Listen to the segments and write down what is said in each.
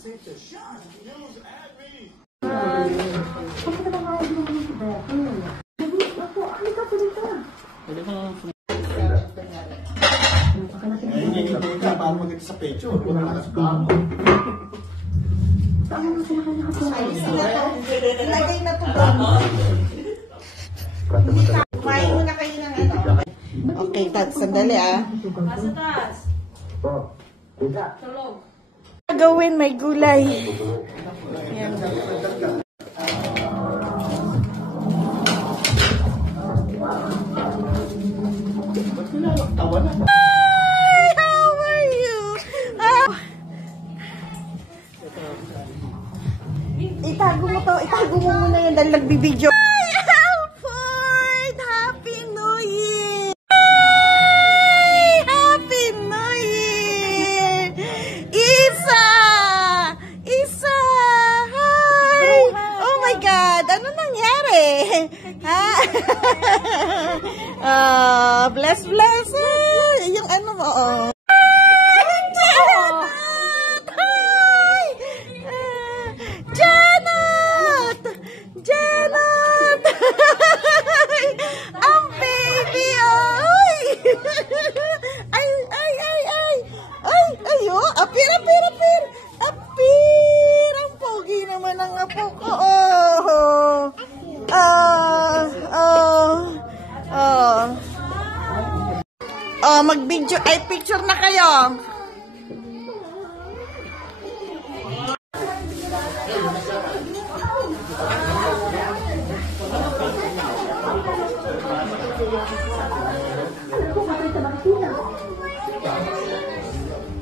Para maganda sa pecho. Ilagay na po ba? Kumain muna kayo ng ano. Okay, sandali ah. Nasa taas. Tulog. Gawin, may gulay. Ayan. Hi! How are you? Itago mo to. Itago mo muna yan dahil nagbibideo. Hi! Alfred! Happy New Year! Hi! Happy New Year! Isa! Isa! Hi! Oh my God! Ano nangyari? Ha? Bless, bless. Yung ano mo, oh. Janet! Janet! Ang baby, ay! Ay, ay, ay, ay! Ay, ay, oh! Apir, apir, apir! Apir! Ang pogi naman ang apo ko, oh! Mag-video, ay picture na kayo.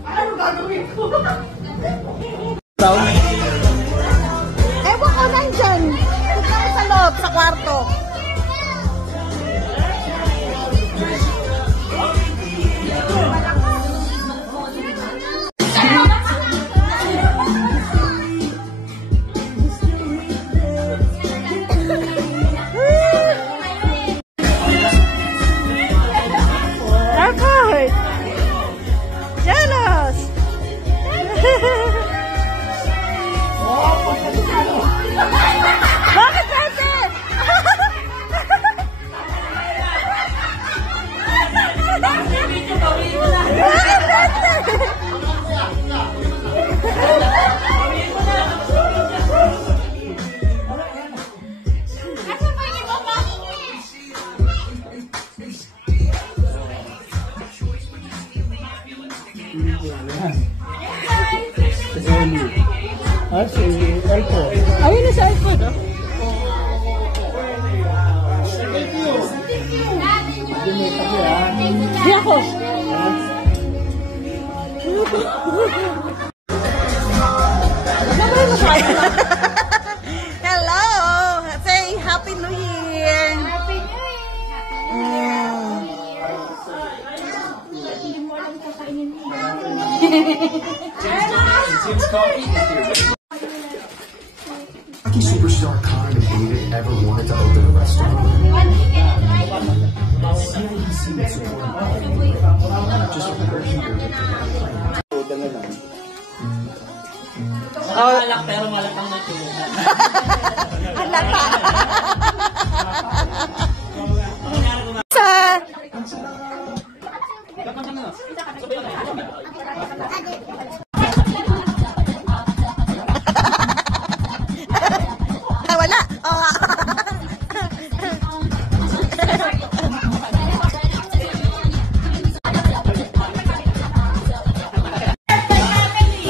Ano gagawin ko? Ewan ko nandyan. Punta ko sa loob, sa kwarto. Jealous! Bakit natin? Si Elpo. Ayun na sa iPhone, oh. Di ako. Hello! Say Happy New Year! Happy New Year! Hindi mo alam kakainin mo. Lucky superstar Connor McDavid ever wanted to open a restaurant. CIBC would support not just with their Malak pero malakang natulungan. Halata! Sa... Wala!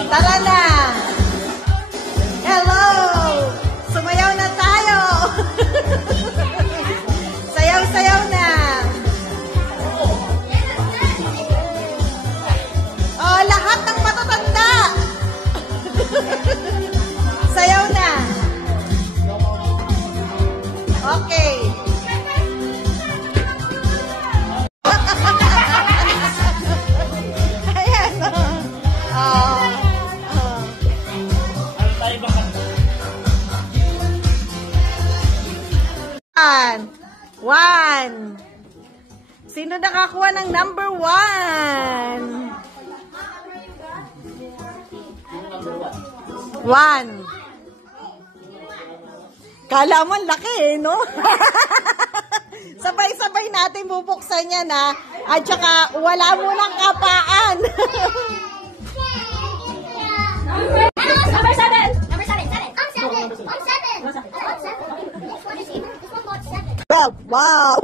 Tara na! Hello! Sumayaw na tayo! Sayaw-sayaw na! Oh, lahat ng matatanda! Sayaw na! Okay. Ayan. One. Sino nakakuha ng number 1? 1. Kala mo ang laki eh, no? Sabay-sabay natin bubuksan yan, ha? At saka, wala mo ng kapaan. Number 7. Number 7. 7. I'm 7. I'm 7. I'm 7. This one is 8. This one got 7. 12. Wow.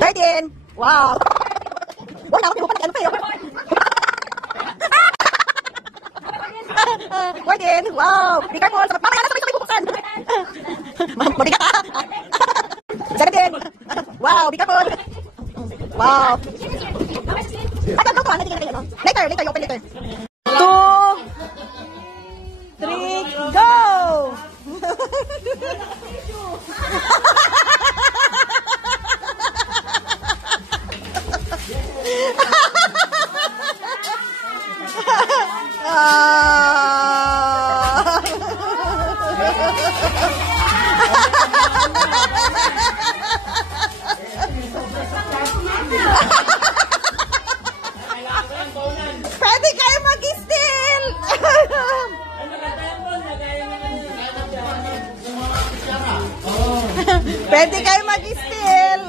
13. Wow. Wala ako, di mo pa nag-ano kayo. 14. Wow. Be careful. Mamaya na sabay-sabay bubuksan. Mabigat ka. 17. Wow. Be careful. Wow. Later, you open later. 2, 3, go! Pwede kayo mag-steal! Pwede kayo mag-steal!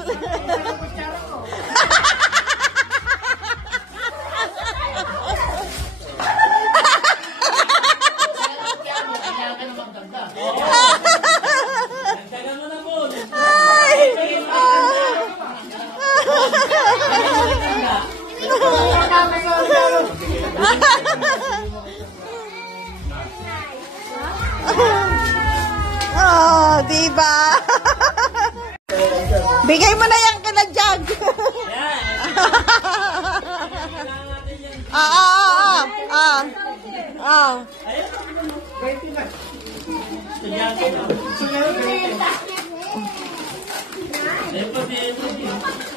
Oh, diba? Bigay mo na yan kina Jag.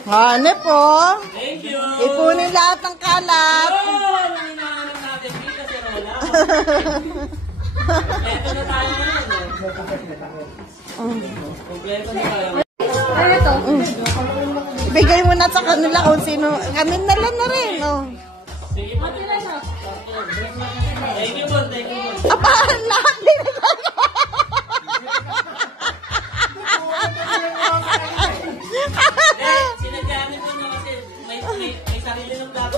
Hanep po. Thank you. Ipunin lahat ng kalat. Hinahanap natin dito si Rola. Kompleto na tayo ngayon. Kompleto na tayo. Bigay mo na sa kanila kung sino. Kami na lang na rin. Oh. Sige po. Thank you po. Thank you po. Apa, lahat binigay ko. Sinagamit ko na kasi may sarili ng plato.